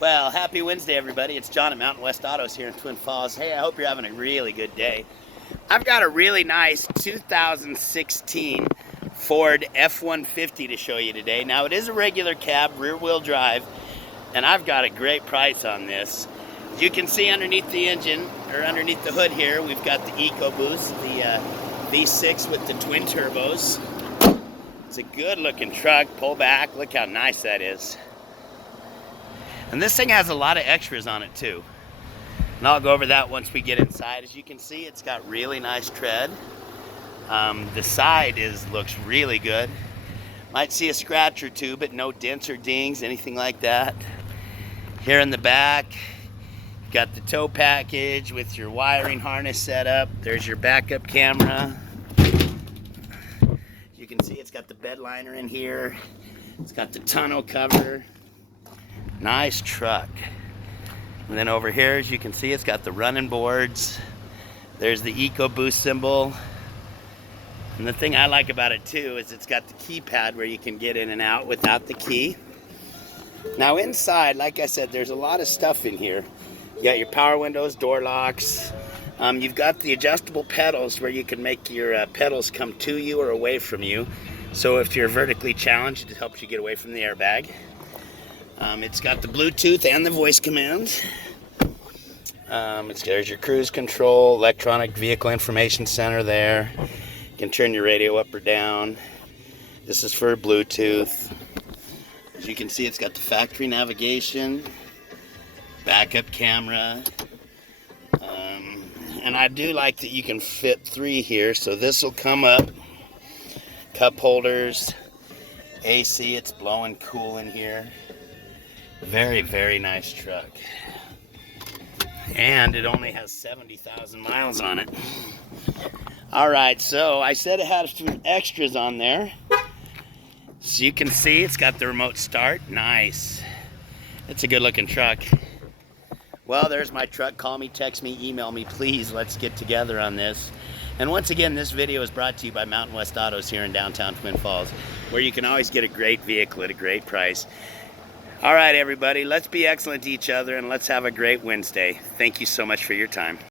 Well, happy Wednesday, everybody. It's John at Mountain West Autos here in Twin Falls. Hey, I hope you're having a really good day. I've got a really nice 2016 Ford F150 to show you today. Now, it is a regular cab, rear-wheel drive, and I've got a great price on this. As you can see underneath the engine, or underneath the hood here, we've got the EcoBoost, the V6 with the twin turbos. It's a good-looking truck. Pull back. Look how nice that is. And this thing has a lot of extras on it too. And I'll go over that once we get inside. As you can see, it's got really nice tread. The side looks really good. Might see a scratch or two, but no dents or dings, anything like that. Here in the back, you've got the tow package with your wiring harness set up. There's your backup camera. You can see it's got the bed liner in here. It's got the tonneau cover. Nice truck. And then over here, as you can see, it's got the running boards. There's the EcoBoost symbol. And the thing I like about it too is it's got the keypad where you can get in and out without the key. Now inside, like I said, there's a lot of stuff in here. You got your power windows, door locks. You've got the adjustable pedals where you can make your pedals come to you or away from you. So if you're vertically challenged, it helps you get away from the airbag. It's got the Bluetooth and the voice command. There's your cruise control, electronic vehicle information center there. You can turn your radio up or down. This is for Bluetooth. As you can see, it's got the factory navigation, backup camera. And I do like that you can fit 3 here, so this will come up. Cup holders, AC, it's blowing cool in here. Very, very nice truck. And it only has 70,000 miles on it. Alright, so I said it had some extras on there. So you can see it's got the remote start. Nice. It's a good looking truck. Well, there's my truck. Call me, text me, email me, please. Let's get together on this. And once again, this video is brought to you by Mountain West Autos here in downtown Twin Falls, where you can always get a great vehicle at a great price. All right, everybody, let's be excellent to each other and let's have a great Wednesday. Thank you so much for your time.